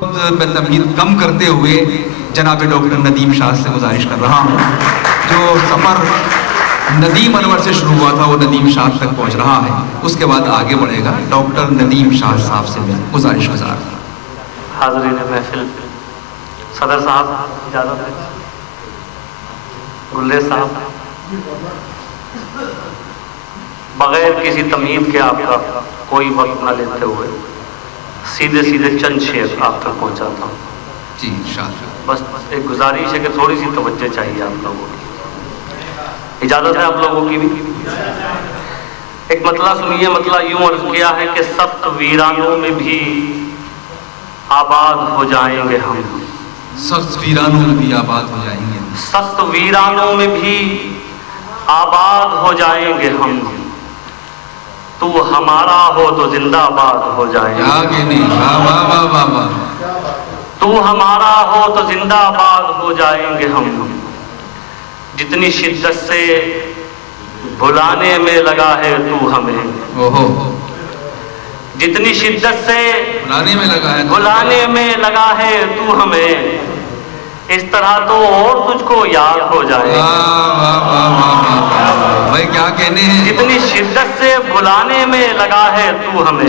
تمہید کم کرتے ہوئے جناب ڈاکٹر ندیم شاہ سے گزارش کر رہا ہوں. جو سفر ندیم انور سے شروع ہوا تھا وہ ندیم شاہ تک پہنچ رہا ہے، اس کے بعد آگے بڑھے گا. ڈاکٹر ندیم شاہ صاحب سے میں گزارش گزار. حاضرین محفل، صدر صاحب اجازت ہے، گلے صاحب، بغیر کسی تمہید کے آپ کا کوئی وقت نہ لیتے ہوئے سیدھے سیدھے چند شعر آپ تک پہنچاتا ہوں. جی انشاءاللہ. بس ایک گزارش ہے کہ تھوڑی سی توجہ چاہیے آپ لوگوں کی. اجازت ہے آپ لوگوں کی بھی؟ ایک مطلع سنیے. مطلع یوں عرض کیا ہے کہ سخت ویرانوں میں بھی آباد ہو جائیں گے ہم. سخت ویرانوں میں بھی آباد ہو جائیں گے. سخت ویرانوں میں بھی آباد ہو جائیں گے ہم. تو ہمارا ہو تو زندہ آباد ہو جائیں گے. آگے نہیں. واہ واہ واہ واہ واہ. تو ہمارا ہو تو زندہ آباد ہو جائیں گے ہم. جتنی شدت سے بھلانے میں لگا ہے تو ہمیں. اوہو. جتنی شدت سے بلانے میں لگا ہے بلانے میں لگا ہے تو ہمیں. اس طرح تو اور تجھ کو یاد ہو جائے. بھائی کیا کہنے ہیں. جتنی شدت سے بلانے میں لگا ہے تو ہمیں.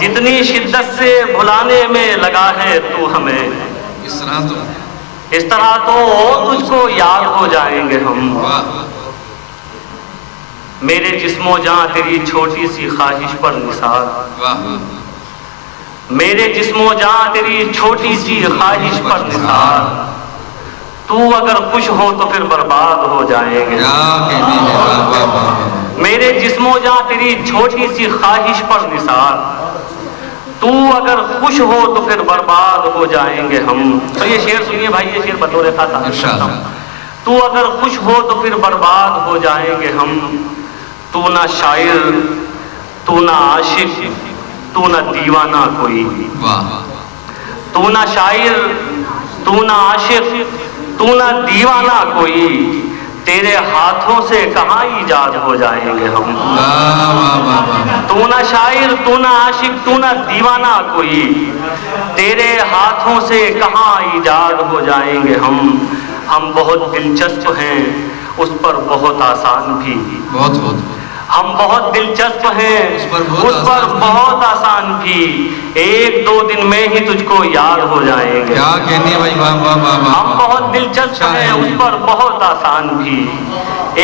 جتنی شدت سے بھلانے میں لگا ہے تو ہمیں. اس طرح تو اور تجھ کو یاد ہو جائیں گے ہم. میرے جسم و جاں تیری چھوٹی سی خواہش پر نثار. میرے جسم و جاں تیری چھوٹی سی خواہش پر نثار. تو اگر خوش ہو تو پھر برباد ہو جائیں گے. میرے جسم و جاں تیری چھوٹی سی خواہش پر نثار. تو اگر خوش ہو تو پھر برباد ہو جائیں گے ہم. تو یہ شعر سنیے بھائی، یہ شعر بطور خاطر. تو اگر خوش ہو تو پھر برباد ہو جائیں گے ہم. تو نہ شاعر، تو نہ عاشق، تو نہ دیوانہ کوئی. تو نہ شاعر، تو نہ عاشق، تو نہ دیوانہ کوئی. تیرے ہاتھوں سے کہاں ایجاد ہو جائیں گے ہم. تو نہ شاعر، تو نہ عاشق، تو نہ دیوانہ کوئی. تیرے ہاتھوں سے کہاں ایجاد ہو جائیں گے ہم. ہم بہت دلچسپ ہیں اس پر بہت آسان بھی. ہم بہت دلچسپ ہیں اس پر بہت آسان بھی. ایک دو دن میں ہی تجھ کو یاد ہو جائیں گے. کیا کہنے بھائی. ہم بہت دلچسپ ہیں اس پر بہت آسان بھی.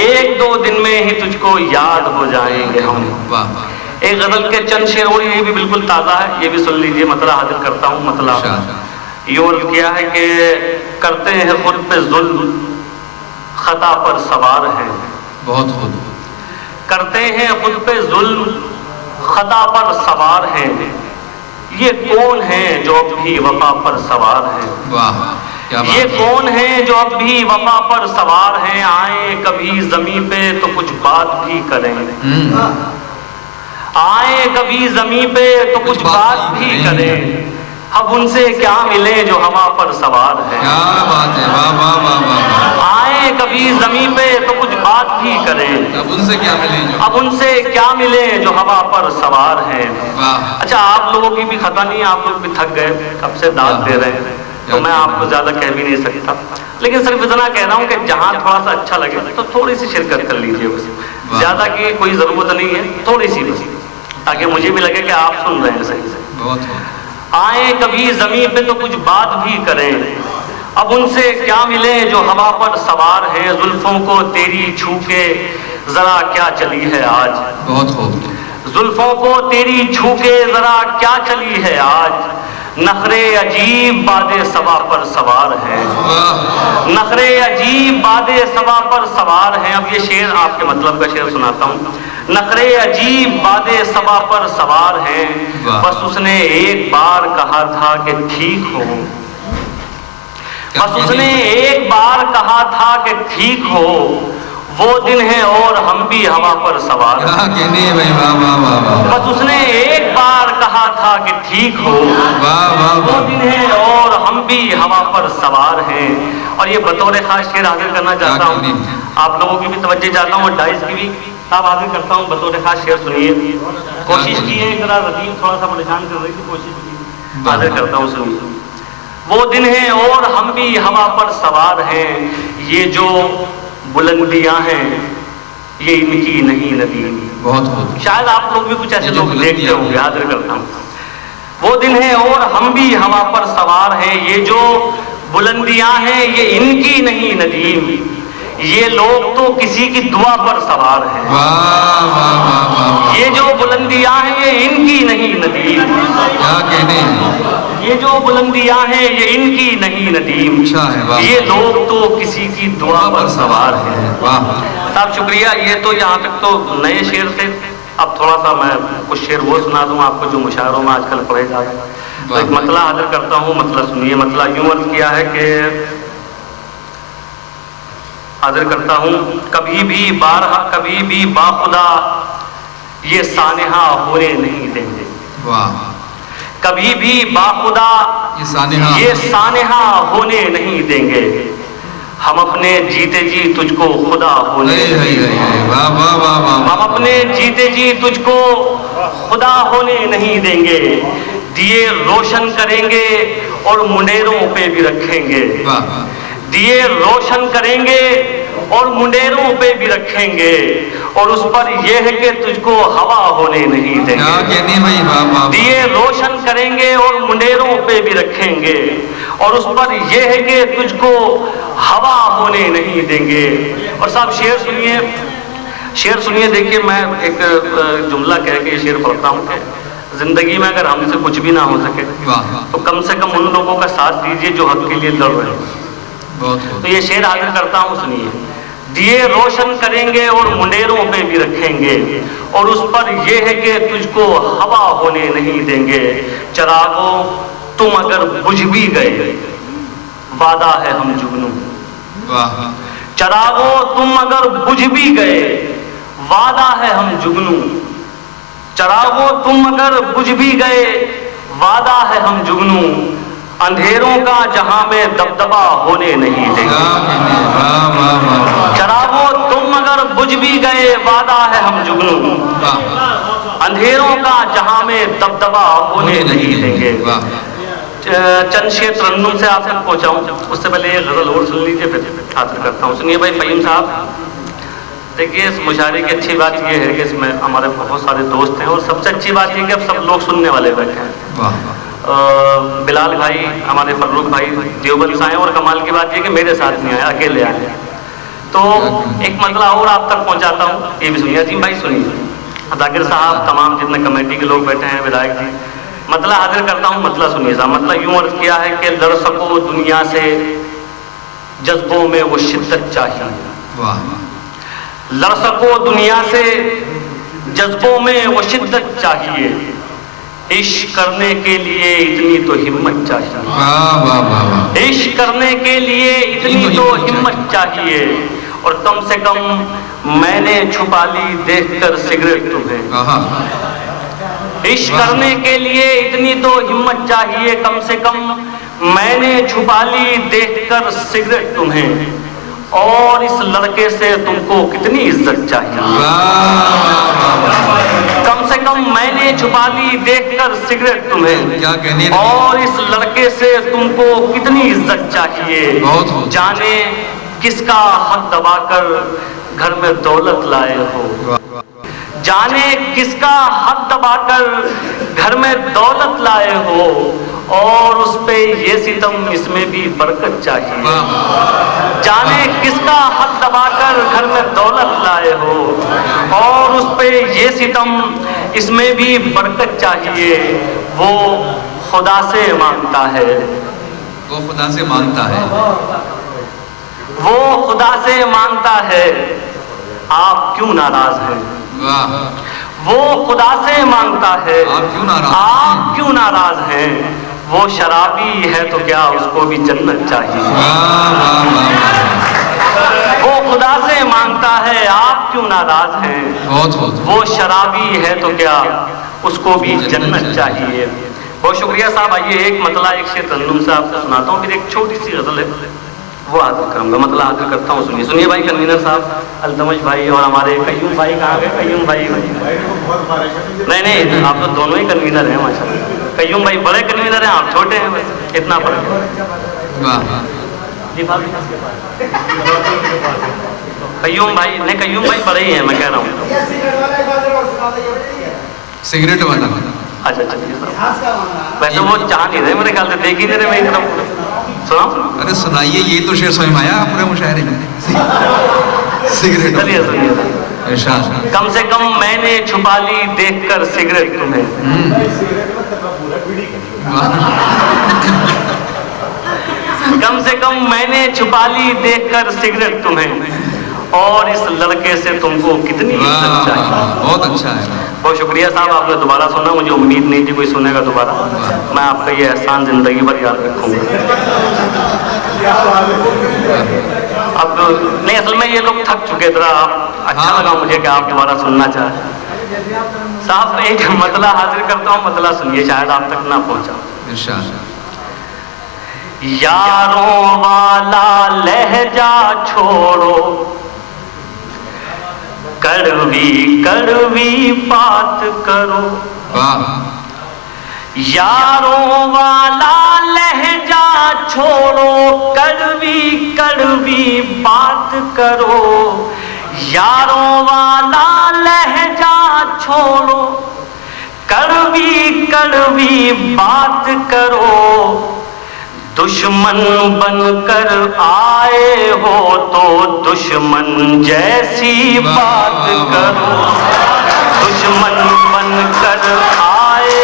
ایک دو دن میں ہی تجھ کو یاد ہو جائیں گے ہم. ایک غزل کے چند شعر اور یہ بھی بالکل تازہ ہے، یہ بھی سن لیجئے. مطلع حاضر کرتا ہوں. مطلع یوں کیا ہے کہ کرتے ہیں خود پہ ظلم، خطا پر سوار ہیں. بہت کرتے ہیں خود پہ ظلم، خطا پر سوار ہیں. یہ کون ہیں جو اب بھی وفا پر سوار ہیں. یہ کون ہیں جو اب بھی وفا پر سوار ہیں. آئیں کبھی زمین پہ تو کچھ بات بھی کریں. آئیں کبھی زمین پہ تو کچھ بات بھی کریں. اب ان سے کیا ملے جو ہوا پر سوار ہیں. آئیں کبھی زمین پہ تو کچھ بات بھی کریں. اب ان سے کیا ملے جو ہوا پر سوار ہیں. اچھا آپ لوگوں کی بھی خطا نہیں، آپ لوگ بھی تھک گئے، کب سے داد دے رہے ہیں تو میں آپ کو زیادہ کہہ بھی نہیں سکتا. لیکن صرف اتنا کہہ رہا ہوں کہ جہاں تھوڑا سا اچھا لگے تو تھوڑی سی شرکت کر لیجئے. بس زیادہ کی کوئی ضرورت نہیں ہے، تھوڑی سی بس، تاکہ مجھے بھی لگے کہ آپ سن رہے ہیں صحیح سے. آئیں کبھی زمین پہ تو کچھ بات بھی کریں. اب ان سے کیا ملے جو ہوا پر سوار ہیں. زلفوں کو تیری چھو کے ذرا کیا چلی ہے آج. زلفوں کو تیری چھو کے ذرا کیا چلی ہے آج. نخرے عجیب باد صبا پر سوار ہیں. نخرے عجیب باد صبا پر سوار ہیں. اب یہ شعر آپ کے مطلب کا شعر سناتا ہوں. نخرے عجیب باد صبا پر سوار ہیں. بس اس نے ایک بار کہا تھا کہ ٹھیک ہو. بس اس نے ایک بار کہا تھا کہ ٹھیک ہو. وہ دن ہے اور ہم بھی ہوا پر سوار ہیں. بس اس نے ایک بار کہا تھا کہ ٹھیک ہو. وہ دن ہے اور ہم بھی ہوا پر سوار ہیں. اور یہ بطور خاص شعر حاضر کرنا چاہتا ہوں. آپ لوگوں کی بھی توجہ چاہتا ہوں اور ڈائس کی بھی. साहब हाजिर करता हूँ बतौर खास शेर सुनिए, कोशिश की है, जरा रदीम थोड़ा सा परेशान कर रही थी, कोशिश की, हाजिर करता हूँ सुनिए। वो दिन है और हम भी हवा पर सवार हैं, ये जो बुलंदियां हैं ये इनकी नहीं नदीम। बहुत बहुत शायद आप लोग भी कुछ ऐसे लोग देखते होंगे, हाजिर करता हूँ। वो दिन है और हम भी हवा पर सवार हैं, ये जो बुलंदियां हैं ये इनकी नहीं नदीम, ये लोग तो किसी की दुआ पर सवार हैं। वाह वाह वाह वाह, ये जो बुलंदियां हैं ये इनकी नहीं नदीम, क्या कहने हैं। ये जो बुलंदियां हैं ये इनकी नहीं नदीम, अच्छा है, वाह। ये लोग तो किसी की दुआ पर सवार हैं। वाह साहब शुक्रिया। ये तो यहाँ तक तो नए शेर थे, अब थोड़ा सा मैं कुछ शेर वो सुना दूं आपको जो मुशायरों में आजकल पढ़े जा रहे हैं। तो एक मतला हाजिर करता हूँ, मतला सुनिए। मतला यूं अर्ज किया है कि हाजिर करता हूँ, कभी भी बाखुदा ये सानेहा होने नहीं देंगे। वाह, कभी भी बाखुदा ये सानेहा होने नहीं देंगे, हम अपने जीते जी तुझको खुदा होने नहीं देंगे। वाह वाह वाह वाह, हम अपने जीते जी तुझको खुदा होने नहीं देंगे, दिए रोशन करेंगे और मुंडेरों पे भी रखेंगे। वाह, दिए रोशन करेंगे और मुंडेरों पे भी रखेंगे, और उस पर यह है कि तुझको हवा होने नहीं देंगे। क्या कहने भाई, वाह वाह। दिए रोशन करेंगे और मुंडेरों पे भी रखेंगे, और उस पर यह है कि तुझको हवा होने नहीं देंगे। और साहब शेर सुनिए, शेर सुनिए। देखिए मैं एक जुमला कह के शेर पढ़ता हूँ कि जिंदगी में अगर हमसे कुछ भी ना हो सके तो कम से कम उन लोगों का साथ दीजिए जो हक के लिए लड़ रहे हैं। तो ये शेर हाजिर करता हूँ, सुनिए। दिए रोशन करेंगे और मुंडेरों पे भी रखेंगे, और उस पर यह है कि तुझको हवा होने नहीं देंगे। चरागो तुम अगर बुझ भी गए वादा है हम जुगनू। चरागो तुम अगर बुझ भी गए वादा है हम जुगनू। चरागो तुम अगर बुझ भी गए वादा है हम जुगनू, अंधेरों का जहां में दबदबा होने नहीं देंगे। चरागो तुम अगर बुझ भी गए वादा है हम जुगनू, अंधेरों का जहां में दबदबा होने नहीं देंगे। चंद शेर तरन्नुम से आप तक पहुंचाऊं, उससे पहले एक गजल और सुन लीजिए, फिर हाजिर करता हूँ। सुनिए भाई फहीम साहब, देखिए इस मुशायरे की अच्छी बात यह है कि इसमें हमारे बहुत सारे दोस्त हैं, और सबसे अच्छी बात यह कि अब सब लोग सुनने वाले बैठे हैं। बिलाल भाई, हमारे फर्रुख भाई देवबंद से आए, और कमाल की बात यह कि मेरे साथ नहीं आए, अकेले आए। तो एक मतला और आप तक पहुंचाता हूँ, ये भी सुनिए। जी भाई सुनिए। जाकिर साहब, तमाम जितने कमेटी के लोग बैठे हैं, विधायक जी, मतला हाजिर करता हूँ। मतला सुनिए साहब। मतला यूं अर्ज किया है कि लड़ सको दुनिया से जज्बों में वो शिद्दत चाहिए। लड़ सको दुनिया से जज्बों में वो शिद्दत चाहिए, इश्क करने के लिए इतनी तो हिम्मत चाहिए। इश्क करने के लिए इतनी तो हिम्मत चाहिए, और कम से कम मैंने छुपा ली देखकर सिगरेट तुम्हें। इश्क करने के लिए इतनी तो हिम्मत चाहिए, कम से कम मैंने छुपा ली देखकर सिगरेट तुम्हें, और इस लड़के से तुमको कितनी इज्जत चाहिए। कम से कम मैंने छुपा ली देखकर सिगरेट तुम्हें, क्या कहने, और इस लड़के से तुमको कितनी इज्जत चाहिए। जाने किसका हक दबाकर घर में दौलत लाए हो। जाने किसका हक दबाकर घर में दौलत लाए हो, और उस पे ये सितम इसमें भी बरकत चाहिए। जाने किसका हक दबाकर घर में दौलत लाए हो, और उस पे ये सितम इसमें भी बरकत चाहिए। वो खुदा से मांगता है, वो खुदा से मांगता है, वो खुदा से मांगता है, आप क्यों नाराज हैं। वो खुदा से मांगता है, आप क्यों नाराज हैं। वो शराबी है तो क्या उसको भी जन्नत चाहिए। वो खुदा से मांगता है, आप क्यों नाराज हैं। वो शराबी है तो क्या उसको भी जन्नत चाहिए। बहुत शुक्रिया साहब। आइए एक मतला एक शेर तरन्नुम से आपको सुनाता हूँ, फिर एक छोटी सी गजल है वो हाजिर करूँगा, मतलब हाजिर करता हूँ। सुनिए सुनिए भाई कन्वीनर साहब, अल्तमश भाई और हमारे कय्यूम भाई कहाँ गए? कय्यूम भाई नहीं नहीं, आप तो दोनों ही कन्वीनर हैं माशाल्लाह। कय्यूम भाई बड़े कन्वीनर हैं, आप छोटे हैं, बस इतना फर्क है। कय्यूम भाई नहीं, कय्यूम भाई बड़े ही हैं, मैं कह रहा हूँ। सिगरेट वाला। अच्छा अच्छा, वैसे वो चाह नहीं रहे मेरे ख्याल से, देख ही नहीं रहे मेरी तरफ। सुनो, अरे सुनाइए, ये तो शेर स्वयं आया पूरे मुशायरे में। सिगरेट। चलिए सुनिए। इरशाद। कम से कम मैंने छुपा ली देखकर सिगरेट तुम्हें, कम से कम मैंने छुपा ली देखकर सिगरेट तुम्हें, और इस लड़के से तुमको कितनी इज्जत चाहिए। बहुत अच्छा है। बहुत शुक्रिया साहब, आपने दोबारा सुना, मुझे उम्मीद नहीं थी कोई सुनेगा दोबारा। मैं आपका ये एहसान जिंदगी भर याद रखूंगा। अब नहीं, असल में ये लोग थक चुके थे, आप अच्छा लगा मुझे कि आप दोबारा सुनना चाहें। साहब एक मतला हाजिर करता हूँ, मतला सुनिए, शायद आप तक ना पहुँचा। यारों वाला लहजा छोड़ो, कड़वी कड़वी बात करो। यारों वाला लहजा छोड़ो, कड़वी कड़वी बात करो। यारों वाला लहजा छोड़ो, कड़वी कड़वी बात करो। दुश्मन बनकर आए हो तो दुश्मन जैसी बात करो। दुश्मन बनकर आए,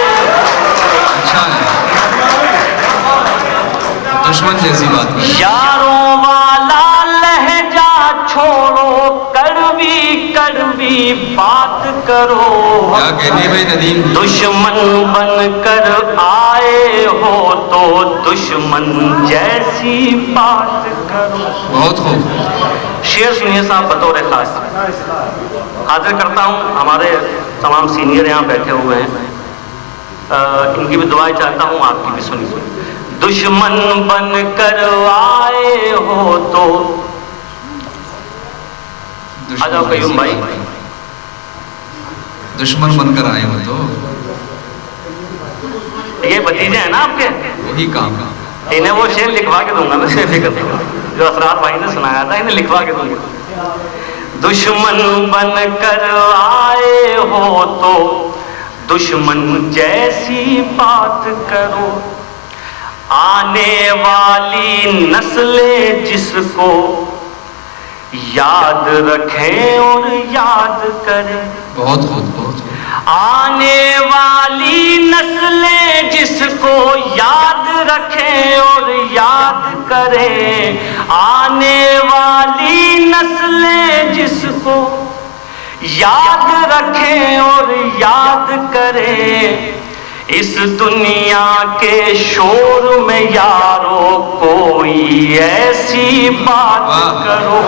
दुश्मन जैसी बात करो। यारों वाला लहजा छोड़ो, कड़वी कड़वी बात करो। क्या कहनी भाई नदीम? दुश्मन बनकर आए हो तो दुश्मन जैसी बात करो। बहुत खूब। शेर सुनिए साहब बतौर खास हाजिर करता हूँ। हमारे तमाम सीनियर यहाँ बैठे हुए हैं, इनकी भी दुआएं चाहता हूँ, आपकी भी सुनिए। दुश्मन बनकर आए हो तो, आ जाओ कय्यूम भाई। दुश्मन बनकर आए हो तो, ये भतीजे हैं ना आपके, वही काम। इन्हें वो शेर लिखवा के दूंगा मैं, बेफिक्र जो असरार भाई ने सुनाया था, इन्हें लिखवा के दूंगा। दुश्मन बनकर आए हो तो दुश्मन जैसी बात करो। आने वाली नस्लें जिसको याद रखें और याद करें। बहुत खूब, बहुत खूब। आने वाली नस्लें जिसको याद रखें और याद करें। आने वाली नस्लें जिसको याद रखें और याद करें। इस दुनिया के शोर में यारो कोई ऐसी बात करो।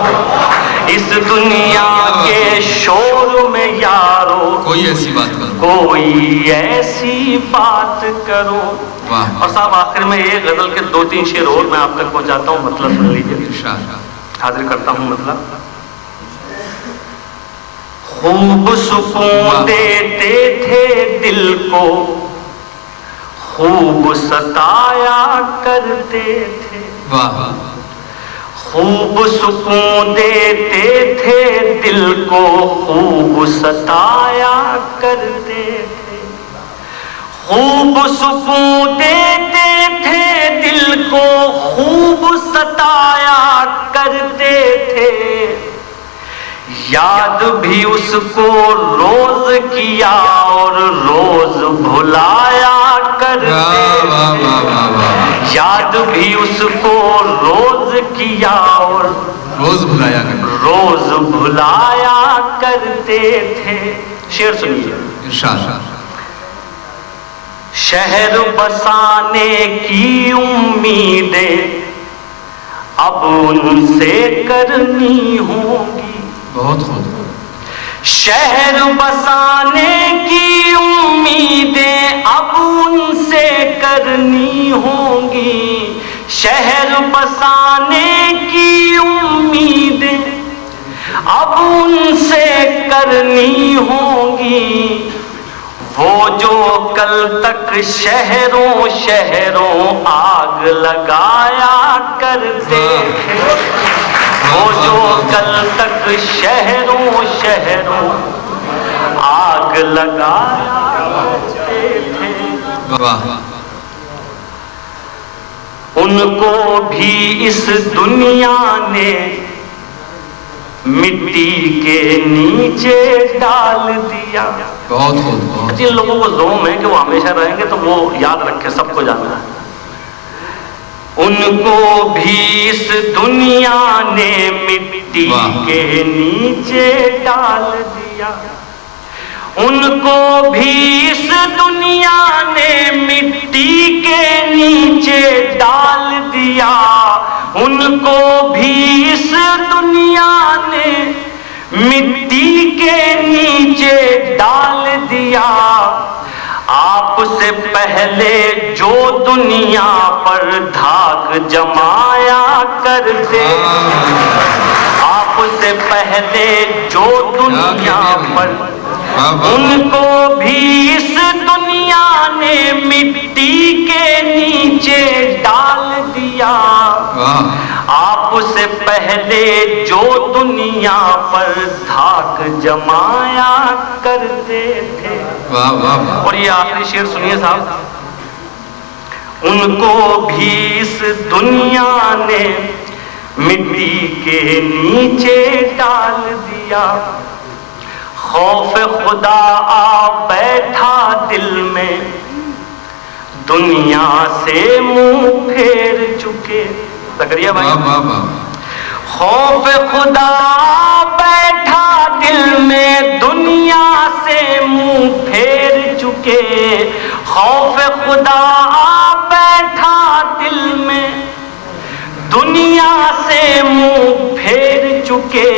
इस दुनिया के शोर में यारो कोई ऐसी बात करो, कोई ऐसी बात करो। वाह। और साहब आखिर में ये गजल के 2-3 शेर और मैं आप तक पहुंचाता हूँ, मतलब सुन लीजिए। हाजिर करता हूँ मतलब। खूब सुकून देते थे दिल को, खूब सताया करते थे। वाह। खूब सुकून देते थे दिल को, खूब सताया करते थे। खूब सुकून देते थे दिल को, खूब सताया करते थे। याद भी उसको रोज किया और रोज भुलाया करते थे। याद भी उसको रोज किया और रोज भुलाया करते थे। शेर सुनिए। इरशाद। शहर बसाने की उम्मीदें अब उनसे करनी होगी। बहुत खूब। शहर बसाने की उम्मीदें अब उनसे करनी होंगी। شہر بسانے کی امید اب ان سے کرنی ہوں گی، وہ جو کل تک شہروں شہروں آگ لگایا کرتے تھے، وہ جو کل تک شہروں شہروں آگ لگایا کرتے تھے، ان کو بھی اس دنیا نے مٹی کے نیچے ڈال دیا۔ بہت بہت جن لوگوں کو زوم ہے کہ وہ ہمیشہ رہیں گے تو وہ یاد رکھے، سب کو جانا ہے۔ ان کو بھی اس دنیا نے مٹی کے نیچے ڈال دیا، ان کو بھی اس دنیا نے مٹی کے نیچے ڈال دیا، ان کو بھی اس دنیا نے مٹی کے نیچے ڈال دیا۔ آپ سے پہلے جو دنیا پر دھاگ جمایا کرتے، آپ سے پہلے جو دنیا پر، ان کو بھی اس دنیا نے مٹی کے نیچے ڈال دیا۔ آپ سے پہلے جو دنیا پر دھاگ جمایا کرتے تھے۔ اور یہ آخری شعر سنیے صاحب، ان کو بھی اس دنیا نے مٹی کے نیچے ڈال دیا، خوف خدا آ بیٹھا دل میں، دنیا سے منہ پھیر چکے۔ زکریا بھائی، خوف خدا آ بیٹھا دل میں، دنیا سے منہ پھیر چکے، خوف خدا آ بیٹھا دل میں، دنیا سے منہ پھیر چکے،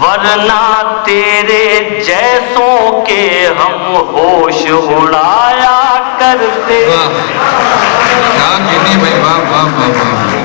ورنہ تیرے جیسوں کے ہم ہوش اڑایا کرتے۔ کیا کہنے بھائی، واہ واہ واہ واہ۔